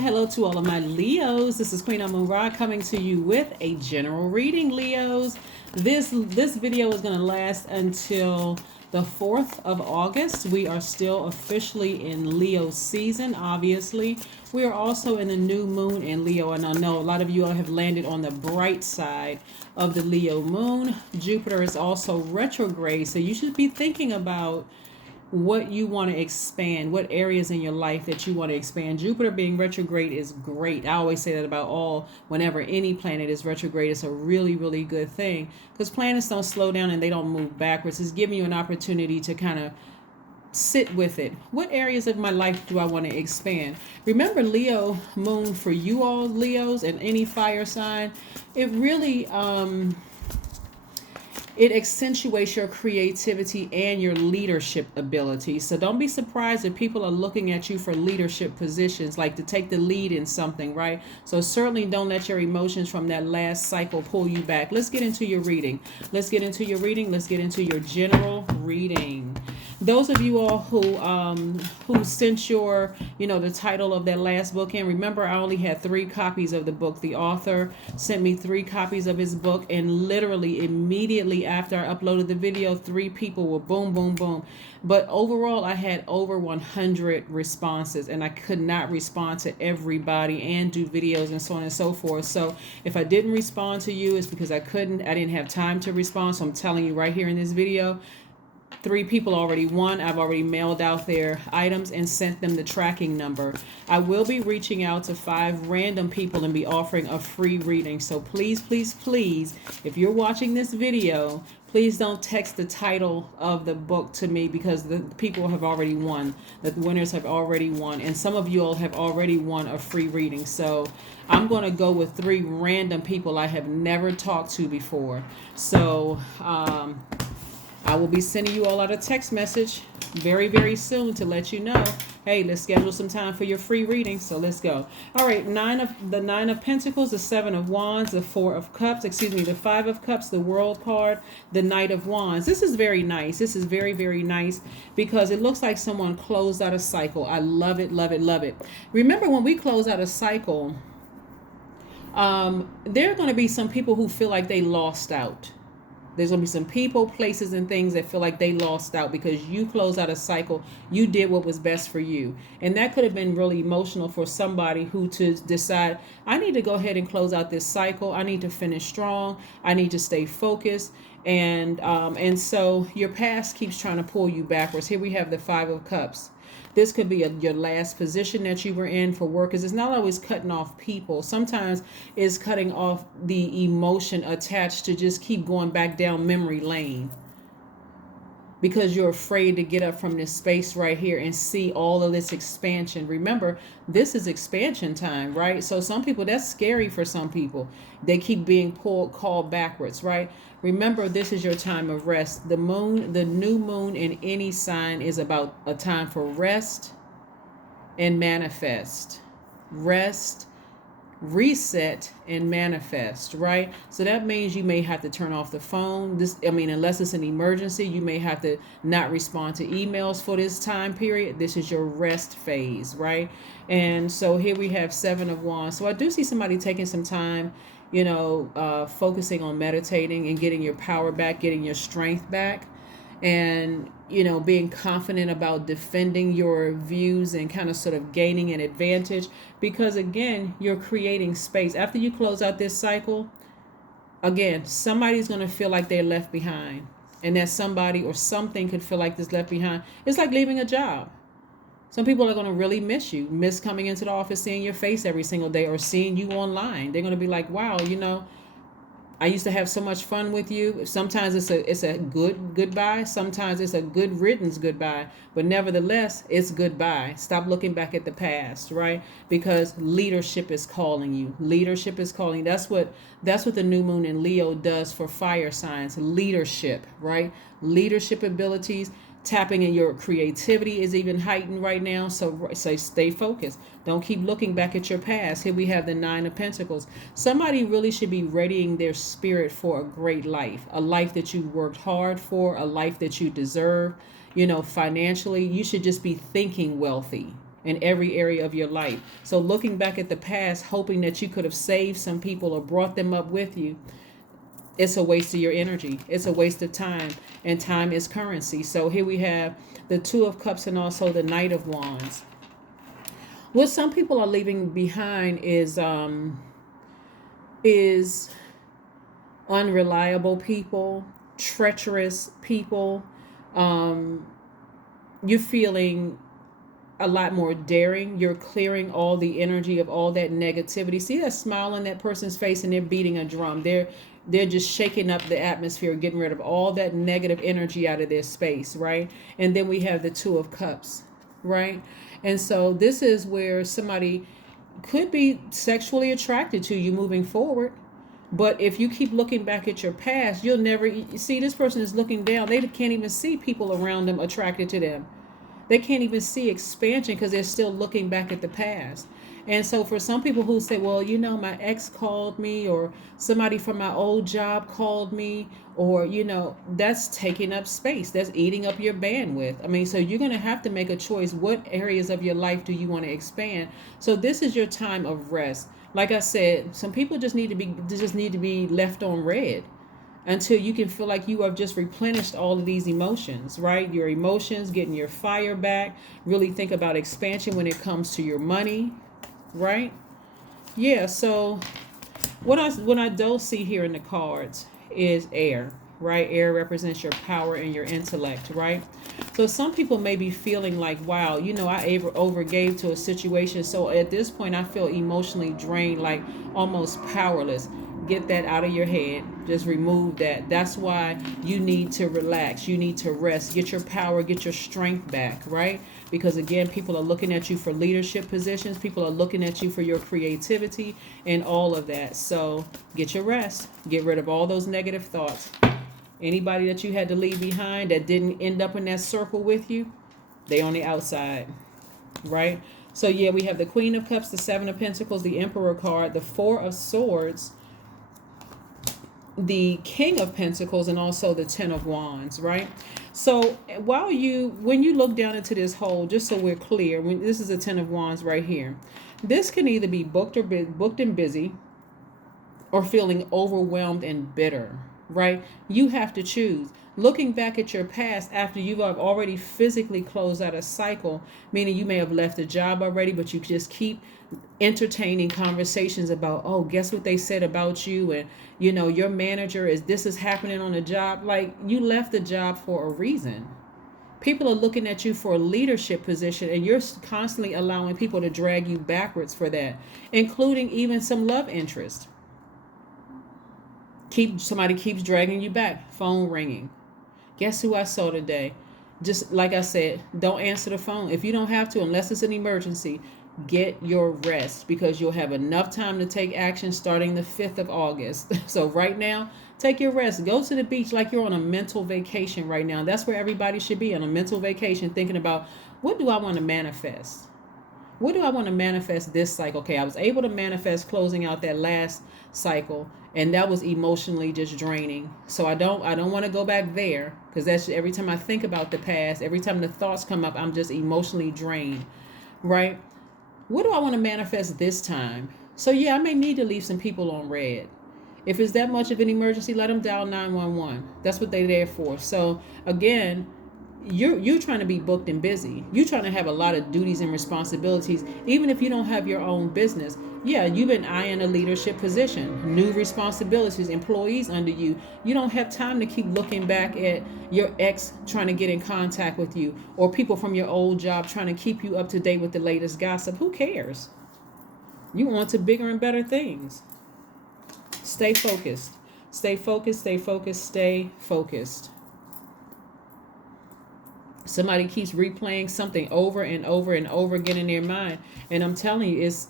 Hello to all of my Leos. This is Queen Amun Ra coming to you with a general reading, Leos. This video is going to last until the 4th of August. We are still officially in Leo season, obviously. We are also in the new moon in Leo, and I know a lot of you all have landed on the bright side of the Leo moon. Jupiter is also retrograde, so you should be thinking about what you want to expand, what areas in your life that you want to expand. Jupiter being retrograde is great. I always say that about whenever any planet is retrograde, it's a really, really good thing because planets don't slow down and they don't move backwards. It's giving you an opportunity to kind of sit with it. What areas of my life do I want to expand? Remember, Leo moon for you all, Leos, and any fire sign, it really, it accentuates your creativity and your leadership ability. So don't be surprised if people are looking at you for leadership positions, like to take the lead in something, right? So certainly don't let your emotions from that last cycle pull you back. Let's get into your reading. Let's get into your general reading. Those of you all who sent your, the title of that last book in, remember I only had 3 copies of the book. The author sent me 3 copies of his book, and literally immediately after I uploaded the video, 3 people were boom, boom, boom. But overall, I had over 100 responses, and I could not respond to everybody and do videos and so on and so forth. So if I didn't respond to you, it's because I didn't have time to respond. So I'm telling you right here in this video, 3 people already won. I've already mailed out their items and sent them the tracking number. I will be reaching out to 5 random people and be offering a free reading. So please, please, please, if you're watching this video, please don't text the title of the book to me, because the people have already won. The winners have already won. And some of you all have already won a free reading. So I'm going to go with 3 random people I have never talked to before. So, I will be sending you all out a text message very, very soon to let you know, hey, let's schedule some time for your free reading. So let's go. All right, the 9 of Pentacles, the 7 of Wands, the 4 of Cups, the 5 of Cups, the World card, the Knight of Wands. This is very nice. This is very, very nice because it looks like someone closed out a cycle. I love it, love it, love it. Remember, when we close out a cycle, there are going to be some people who feel like they lost out. There's going to be some people, places, and things that feel like they lost out because you closed out a cycle. You did what was best for you. And that could have been really emotional for somebody who to decide, I need to go ahead and close out this cycle. I need to finish strong. I need to stay focused. And so your past keeps trying to pull you backwards. Here we have the 5 of Cups. This could be your last position that you were in for work, because it's not always cutting off people. Sometimes it's cutting off the emotion attached to just keep going back down memory lane, because you're afraid to get up from this space right here and see all of this expansion. Remember, this is expansion time, right? So some people, that's scary for some people. They keep being called backwards, right? Remember, this is your time of rest. The new moon in any sign is about a time for rest and manifest. Rest, reset, and manifest, right? So that means you may have to turn off the phone. Unless it's an emergency, you may have to not respond to emails for this time period. This is your rest phase, right? And so here we have 7 of Wands. So I do see somebody taking some time, focusing on meditating and getting your power back, getting your strength back, and being confident about defending your views and kind of sort of gaining an advantage, because again, you're creating space. After you close out this cycle, again, somebody's going to feel like they're left behind, and that somebody or something could feel like this left behind. It's like leaving a job. Some people are going to really miss coming into the office, seeing your face every single day, or seeing you online. They're going to be like, wow, I used to have so much fun with you. Sometimes it's a good goodbye. Sometimes it's a good riddance goodbye. But nevertheless, it's goodbye. Stop looking back at the past, right? Because leadership is calling you. Leadership is calling. That's what the new moon in Leo does for fire signs. Leadership, right? Leadership abilities. Tapping in your creativity is even heightened right now. So stay focused. Don't keep looking back at your past. Here we have the 9 of Pentacles. Somebody really should be readying their spirit for a great life. A life that you worked hard for. A life that you deserve. Financially, you should just be thinking wealthy in every area of your life. So looking back at the past, hoping that you could have saved some people or brought them up with you, it's a waste of your energy. It's a waste of time, and time is currency. So here we have the Two of Cups and also the Knight of Wands. What some people are leaving behind is unreliable people, treacherous people. You're feeling a lot more daring. You're clearing all the energy of all that negativity. See that smile on that person's face, and they're beating a drum. They're just shaking up the atmosphere, getting rid of all that negative energy out of their space, right? And then we have the Two of Cups, right? And so this is where somebody could be sexually attracted to you moving forward. But if you keep looking back at your past, you'll never see. This person is looking down. They can't even see people around them attracted to them. They can't even see expansion because they're still looking back at the past. And so for some people who say, well, you know, my ex called me, or somebody from my old job called me, or, you know, that's taking up space. That's eating up your bandwidth. I mean, so you're going to have to make a choice. What areas of your life do you want to expand? So this is your time of rest. Like I said, some people just need to be left on red until you can feel like you have just replenished all of these emotions, right? Your emotions, getting your fire back. Really think about expansion when it comes to your money, right? Yeah, so what I don't see here in the cards is air, right? Air represents your power and your intellect, right? So some people may be feeling like, wow, you know, I overgave to a situation. So at this point, I feel emotionally drained, like almost powerless. Get that out of your head. Just remove that. That's why you need to relax. You need to rest. Get your power, get your strength back, right? Because again, people are looking at you for leadership positions. People are looking at you for your creativity and all of that. So get your rest. Get rid of all those negative thoughts. Anybody that you had to leave behind that didn't end up in that circle with you, they on the outside, right? So yeah, we have the Queen of Cups, the Seven of Pentacles, the Emperor card, the Four of Swords, the King of Pentacles, and also the Ten of Wands, right? So when you look down into this hole, just so we're clear, when this is a Ten of Wands right here, this can either be booked and busy, or feeling overwhelmed and bitter, right? You have to choose. Looking back at your past after you have already physically closed out a cycle, meaning you may have left a job already, but you just keep entertaining conversations about, oh, guess what they said about you, and you know your manager this is happening on the job. Like, you left the job for a reason. People are looking at you for a leadership position, and you're constantly allowing people to drag you backwards for that, including even some love interest. Somebody keeps dragging you back. Phone ringing. Guess who I saw today? Just like I said, don't answer the phone. If you don't have to, unless it's an emergency, get your rest, because you'll have enough time to take action starting the 5th of August. So right now, take your rest. Go to the beach like you're on a mental vacation right now. That's where everybody should be, on a mental vacation, thinking about, what do I want to manifest? What do I want to manifest this cycle? Okay, I was able to manifest closing out that last cycle, and that was emotionally just draining. So I don't want to go back there, because that's every time I think about the past, every time the thoughts come up, I'm just emotionally drained, right? What do I want to manifest this time? So yeah, I may need to leave some people on red. If it's that much of an emergency, let them dial 911. That's what they're there for. So again, you're trying to be booked and busy. You're trying to have a lot of duties and responsibilities, even if you don't have your own business. Yeah, you've been eyeing a leadership position, new responsibilities, employees under you. You don't have time to keep looking back at your ex trying to get in contact with you, or people from your old job trying to keep you up to date with the latest gossip. Who cares? You want to bigger and better things. Stay focused. Stay focused, stay focused, stay focused. Somebody keeps replaying something over and over and over again in their mind. And I'm telling you, it's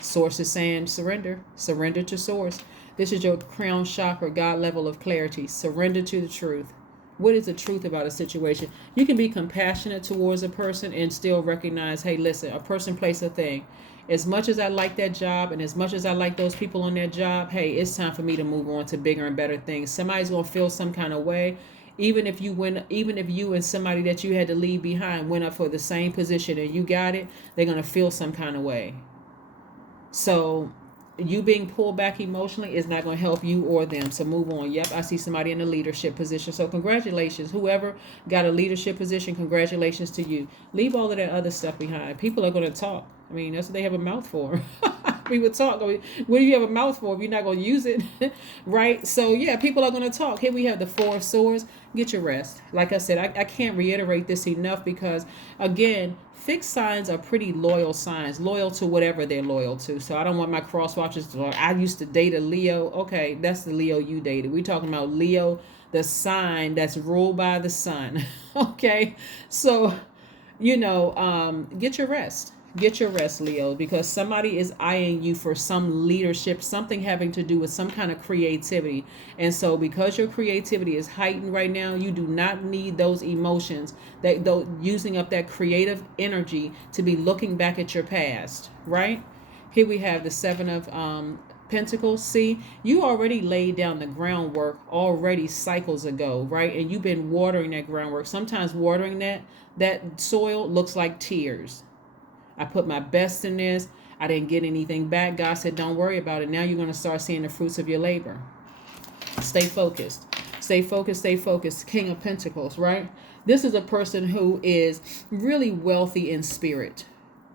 Source is saying surrender. Surrender to Source. This is your crown chakra, God level of clarity. Surrender to the truth. What is the truth about a situation? You can be compassionate towards a person and still recognize, hey, listen, a person, place, a thing. As much as I like that job, and as much as I like those people on that job, hey, it's time for me to move on to bigger and better things. Somebody's going to feel some kind of way. Even if you and somebody that you had to leave behind went up for the same position and you got it, they're going to feel some kind of way. So you being pulled back emotionally is not going to help you or them. So move on. Yep, I see somebody in a leadership position. So congratulations. Whoever got a leadership position, congratulations to you. Leave all of that other stuff behind. People are going to talk. I mean, that's what they have a mouth for. People talk. What do you have a mouth for if you're not going to use it? Right? So yeah, people are going to talk. Here we have the Four of Swords. Get your rest. Like I said, I can't reiterate this enough because, again, fixed signs are pretty loyal signs, loyal to whatever they're loyal to. So I don't want my cross watchers to, I used to date a Leo. Okay, that's the Leo you dated. We're talking about Leo, the sign that's ruled by the sun. Okay, so, get your rest. Get your rest, Leo, because somebody is eyeing you for some leadership, something having to do with some kind of creativity. And so because your creativity is heightened right now, you do not need those emotions, using up that creative energy to be looking back at your past, right? Here we have the Seven of Pentacles. See, you already laid down the groundwork already cycles ago, right? And you've been watering that groundwork. Sometimes watering that soil looks like tears. I put my best in this. I didn't get anything back. God said, don't worry about it. Now you're going to start seeing the fruits of your labor. Stay focused. Stay focused. Stay focused. King of Pentacles, right? This is a person who is really wealthy in spirit.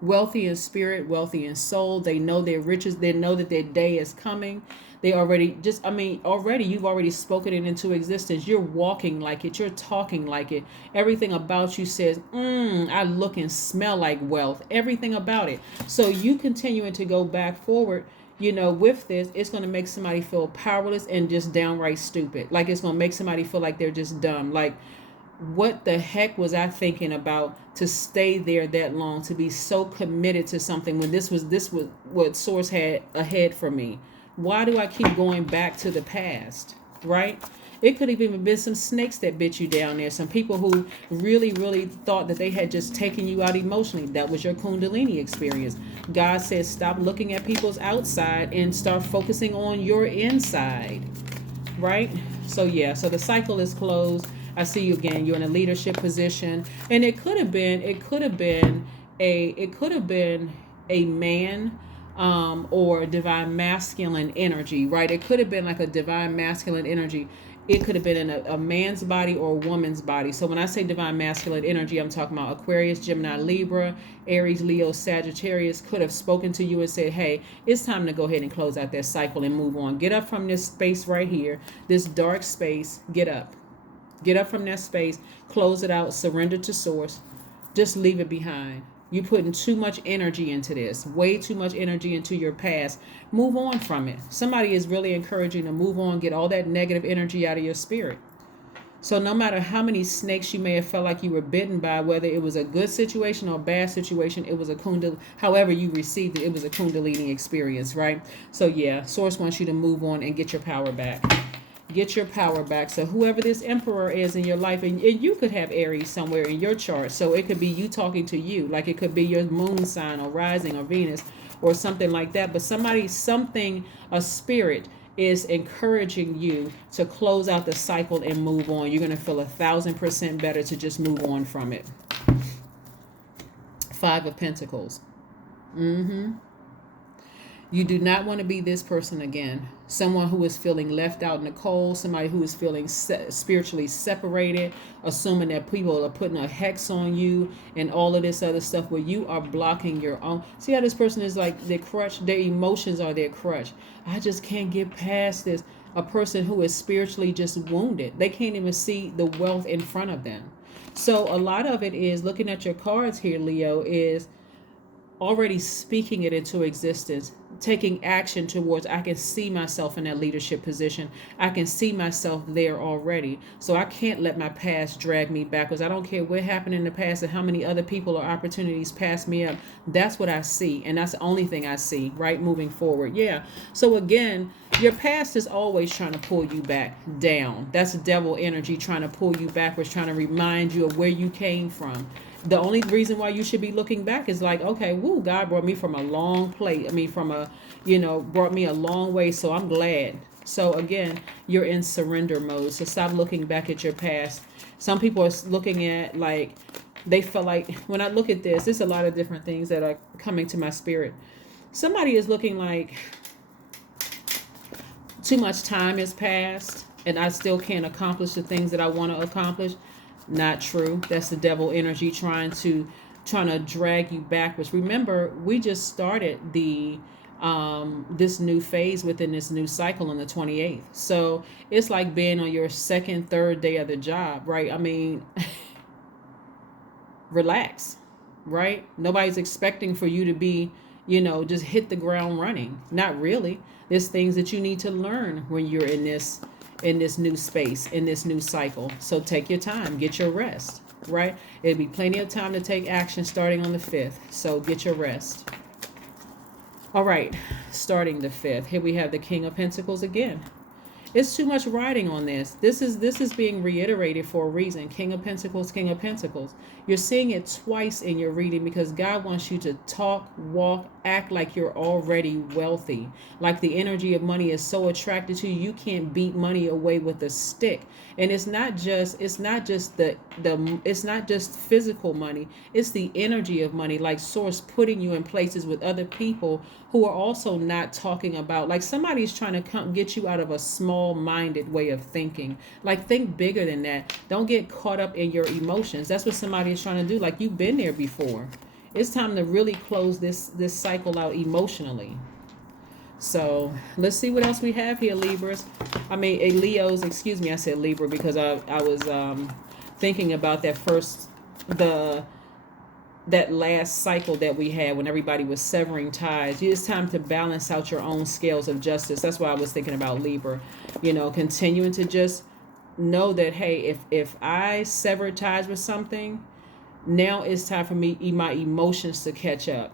Wealthy in spirit, wealthy in soul. They know their riches. They know that their day is coming. They already you've already spoken it into existence. You're walking like it. You're talking like it. Everything about you says, I look and smell like wealth. Everything about it. So you continuing to go back forward, with this, it's going to make somebody feel powerless and just downright stupid. Like it's going to make somebody feel like they're just dumb. Like, what the heck was I thinking about to stay there that long, to be so committed to something when this was what Source had ahead for me? Why do I keep going back to the past, right? It could have even been some snakes that bit you down there. Some people who really, really thought that they had just taken you out emotionally. That was your Kundalini experience. God says stop looking at people's outside and start focusing on your inside, right? So yeah, so the cycle is closed. I see you again. You're in a leadership position, and it could have been a man, or divine masculine energy, right? It could have been like a divine masculine energy. It could have been in a man's body or a woman's body. So when I say divine masculine energy, I'm talking about Aquarius, Gemini, Libra, Aries, Leo, Sagittarius could have spoken to you and said, hey, it's time to go ahead and close out that cycle and move on. Get up from this space right here, this dark space. Get up. Get up from that space, close it out, surrender to Source. Just leave it behind. You're putting too much energy into this, way too much energy into your past. Move on from it. Somebody is really encouraging to move on, get all that negative energy out of your spirit. So no matter how many snakes you may have felt like you were bitten by, whether it was a good situation or a bad situation, it was a Kundalini, however you received it, it was a Kundalini experience, right? So yeah, Source wants you to move on and get your power back. Get your power back. So whoever this emperor is in your life, and you could have Aries somewhere in your chart. So it could be you talking to you, like it could be your moon sign or rising or Venus or something like that. But a spirit is encouraging you to close out the cycle and move on. You're going to feel 1,000% better to just move on from it. Five of Pentacles. You do not want to be this person again. Someone who is feeling left out in the cold, somebody who is feeling spiritually separated, assuming that people are putting a hex on you and all of this other stuff where you are blocking your own. See how this person is like their crutch, their emotions are their crutch. I just can't get past this. A person who is spiritually just wounded. They can't even see the wealth in front of them. So a lot of it is, looking at your cards here, Leo, is already speaking it into existence, taking action towards, I can see myself in that leadership position. I can see myself there already. So I can't let my past drag me backwards. I don't care what happened in the past and how many other people or opportunities passed me up. That's what I see. And that's the only thing I see, right? Moving forward. Yeah. So again, your past is always trying to pull you back down. That's devil energy trying to pull you backwards, trying to remind you of where you came from. The only reason why you should be looking back is like, okay, woo, God brought me from a long place. Brought me a long way. So I'm glad. So again, you're in surrender mode. So stop looking back at your past. Some people are looking at like, they feel like, when I look at this, there's a lot of different things that are coming to my spirit. Somebody is looking like too much time has passed and I still can't accomplish the things that I want to accomplish. Not true. That's the devil energy trying to drag you backwards. Remember, we just started the this new phase within this new cycle on the 28th. So it's like being on your second, third day of the job, right? I mean, relax, right? Nobody's expecting for you to be, just hit the ground running. Not really. There's things that you need to learn when you're in this new space, in this new cycle. So take your time, get your rest, right? It'll be plenty of time to take action starting on the 5th. So get your rest. All right, starting the 5th. Here we have the King of Pentacles again. It's too much writing on this. This is being reiterated for a reason. King of Pentacles, King of Pentacles. You're seeing it twice in your reading because God wants you to talk, walk, act like you're already wealthy. Like the energy of money is so attracted to you, you can't beat money away with a stick. And it's not just it's not just physical money. It's the energy of money, like source putting you in places with other people who are also not talking about, like somebody's trying to come get you out of a small-minded way of thinking. Like think bigger than that. Don't get caught up in your emotions. That's what somebody is trying to do. Like you've been there before. It's time to really close this cycle out emotionally. So let's see what else we have here, Libras. Leos, excuse me, I said Libra because I was thinking about that last cycle that we had when everybody was severing ties. It's time to balance out your own scales of justice. That's why I was thinking about Libra. Continuing to just know that, hey, if I severed ties with something, now it's time for my emotions to catch up.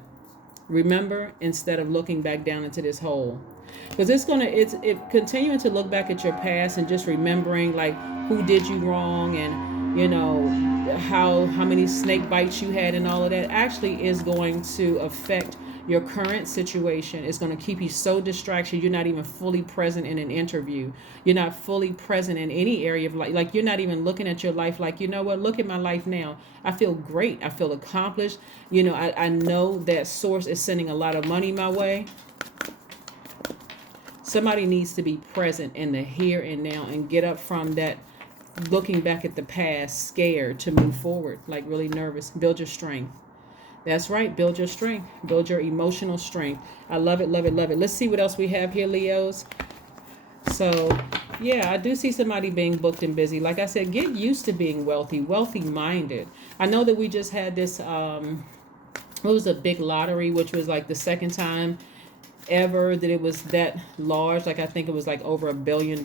Remember, instead of looking back down into this hole, because it's continuing to look back at your past and just remembering like who did you wrong and how many snake bites you had and all of that actually is going to affect your current situation. Is going to keep you so distracted you're not even fully present in an interview. You're not fully present in any area of life. Like you're not even looking at your life like, what, look at my life now. I feel great. I feel accomplished. I know that source is sending a lot of money my way. Somebody needs to be present in the here and now and get up from that looking back at the past, scared to move forward, like really nervous. Build your strength. That's right. Build your strength. Build your emotional strength. I love it, love it, love it. Let's see what else we have here, Leos. So, yeah, I do see somebody being booked and busy. Like I said, get used to being wealthy-minded. I know that we just had this, it was a big lottery, which was like the second time ever that it was that large. Like I think it was like over $1 billion.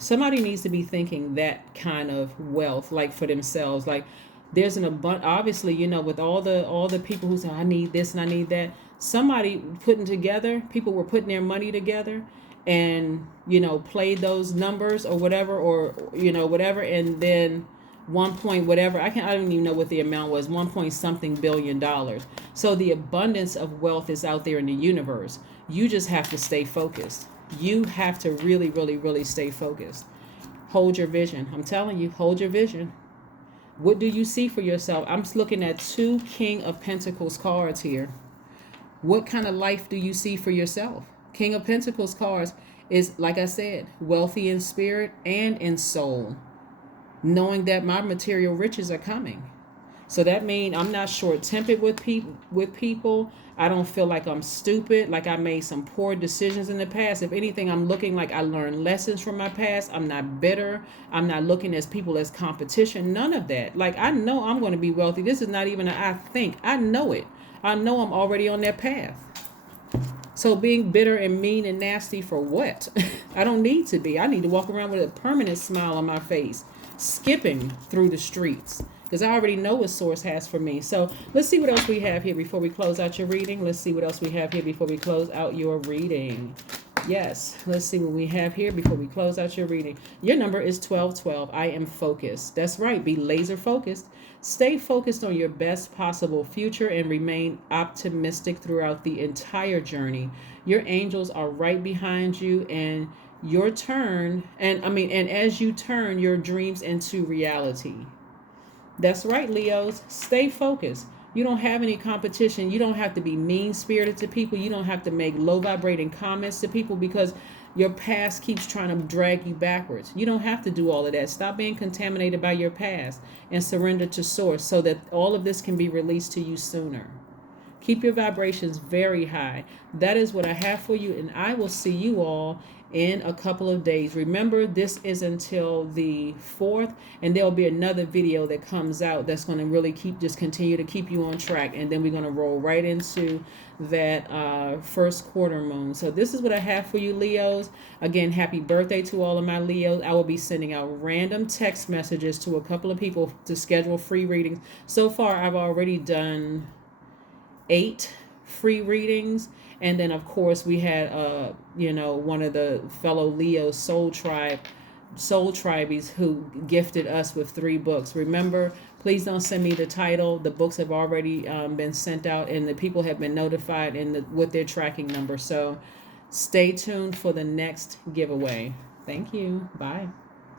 Somebody needs to be thinking that kind of wealth, like for themselves. Like there's an abundance, obviously, with all the people who say, I need this and I need that. Somebody people were putting their money together and, played those numbers or whatever, whatever. And then 1 point whatever, I don't even know what the amount was, 1 point something billion dollars. So the abundance of wealth is out there in the universe. You just have to stay focused. You have to really, really, really stay focused. Hold your vision. I'm telling you, hold your vision. What do you see for yourself? I'm looking at 2 King of Pentacles cards here. What kind of life do you see for yourself? King of Pentacles cards is, like I said, wealthy in spirit and in soul. Knowing that my material riches are coming. So that means I'm not short-tempered with people. I don't feel like I'm stupid, like I made some poor decisions in the past. If anything, I'm looking like I learned lessons from my past. I'm not bitter. I'm not looking at people as competition. None of that. Like I know I'm going to be wealthy. This is not even I think. I know it. I know I'm already on that path. So being bitter and mean and nasty for what? I don't need to be. I need to walk around with a permanent smile on my face, skipping through the streets. Because I already know what source has for me. So let's see what else we have here before we close out your reading. Let's see what else we have here before we close out your reading. Yes. Let's see what we have here before we close out your reading. Your number is 1212. I am focused. That's right. Be laser focused. Stay focused on your best possible future and remain optimistic throughout the entire journey. Your angels are right behind you, and your turn and as you turn your dreams into reality. That's right, Leos. Stay focused. You don't have any competition. You don't have to be mean spirited to people. You don't have to make low vibrating comments to people because your past keeps trying to drag you backwards. You don't have to do all of that. Stop being contaminated by your past and surrender to Source so that all of this can be released to you sooner. Keep your vibrations very high. That is what I have for you, and I will see you all in a couple of days. Remember, this is until the 4th, and there'll be another video that comes out that's going to really continue to keep you on track, and then we're going to roll right into that first quarter moon. So this is what I have for you, Leos. Again, happy birthday to all of my Leos. I will be sending out random text messages to a couple of people to schedule free readings. So far, I've already done 8 free readings, and then of course we had one of the fellow Leo soul tribies who gifted us with 3 books. Remember, please don't send me the title. The books have already been sent out, and the people have been notified with their tracking number. So stay tuned for the next giveaway. Thank you. Bye.